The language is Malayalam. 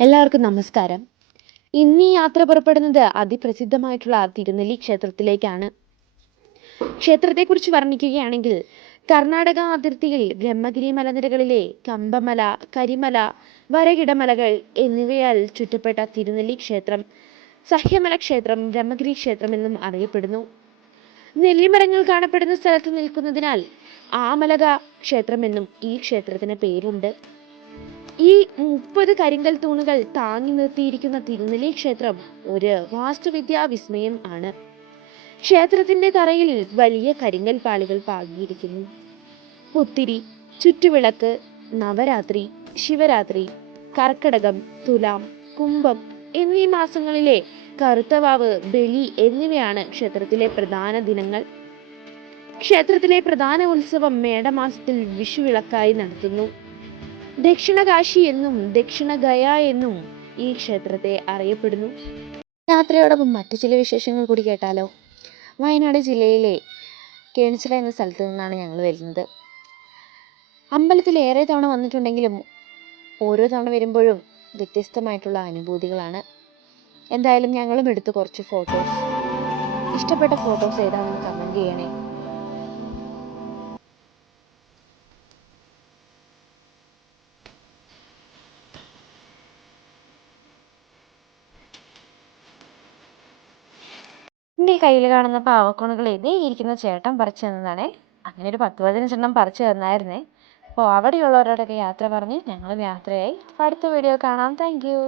എല്ലാവർക്കും നമസ്കാരം. ഇന്ന് ഈ യാത്ര പുറപ്പെടുന്നത് അതിപ്രസിദ്ധമായിട്ടുള്ള തിരുനെല്ലി ക്ഷേത്രത്തിലേക്കാണ്. ക്ഷേത്രത്തെക്കുറിച്ച് വർണ്ണിക്കുകയാണെങ്കിൽ കർണാടക അതിർത്തിയിൽ ബ്രഹ്മഗിരി മലനിരകളിലെ കമ്പമല, കരിമല, വരകിടമലകൾ എന്നിവയാൽ ചുറ്റപ്പെട്ട തിരുനെല്ലി ക്ഷേത്രം സഹ്യമല ക്ഷേത്രം, ബ്രഹ്മഗിരി ക്ഷേത്രം എന്നും അറിയപ്പെടുന്നു. നെല്ലിമരങ്ങൾ കാണപ്പെടുന്ന സ്ഥലത്ത് നിൽക്കുന്നതിനാൽ ആമലക ക്ഷേത്രമെന്നും ഈ ക്ഷേത്രത്തിന് പേരുണ്ട്. ഈ 30 കരിങ്കൽ തൂണുകൾ താങ്ങി നിർത്തിയിരിക്കുന്ന തിരുനെല്ലി ക്ഷേത്രം ഒരു വാസ്തുവിദ്യാ വിസ്മയം ആണ്. ക്ഷേത്രത്തിന്റെ തറയിൽ വലിയ കരിങ്കൽ പാളികൾ പാകിയിരിക്കുന്നു. പുത്തിരി, ചുറ്റുവിളക്ക്, നവരാത്രി, ശിവരാത്രി, കർക്കടകം, തുലാം, കുംഭം എന്നീ മാസങ്ങളിലെ കറുത്തവാവ്, ബലി എന്നിവയാണ് ക്ഷേത്രത്തിലെ പ്രധാന ദിനങ്ങൾ. ക്ഷേത്രത്തിലെ പ്രധാന ഉത്സവം മേടമാസത്തിൽ വിഷുവിളക്കായി നടത്തുന്നു. ദക്ഷിണകാശി എന്നും ദക്ഷിണ ഗയ എന്നും ഈ ക്ഷേത്രത്തെ അറിയപ്പെടുന്നു. യാത്രയോടൊപ്പം മറ്റു ചില വിശേഷങ്ങൾ കൂടി കേട്ടാലോ? വയനാട് ജില്ലയിലെ കേണിച്ചിറ എന്ന സ്ഥലത്തു നിന്നാണ് ഞങ്ങൾ വരുന്നത്. അമ്പലത്തിൽ ഏറെ തവണ വന്നിട്ടുണ്ടെങ്കിലും ഓരോ തവണ വരുമ്പോഴും വ്യത്യസ്തമായിട്ടുള്ള അനുഭൂതികളാണ്. എന്തായാലും ഞങ്ങളും എടുത്തു കുറച്ച് ഫോട്ടോസ്. ഇഷ്ടപ്പെട്ട ഫോട്ടോസ് ഏതാണെന്ന് കമന്റ് ചെയ്യണേ. എൻ്റെ കയ്യിൽ കാണുന്ന പാവക്കോണുകൾ ഇതേ ഇരിക്കുന്ന ചേട്ടൻ പറിച്ചു തന്നതാണേ. അങ്ങനെ ഒരു 10-15 പറിച്ചു തന്നായിരുന്നേ. അപ്പോൾ അവിടെയുള്ളവരോടൊക്കെ യാത്ര പറഞ്ഞ് ഞങ്ങളും യാത്രയായി. അടുത്ത വീഡിയോ കാണാം. Thank you.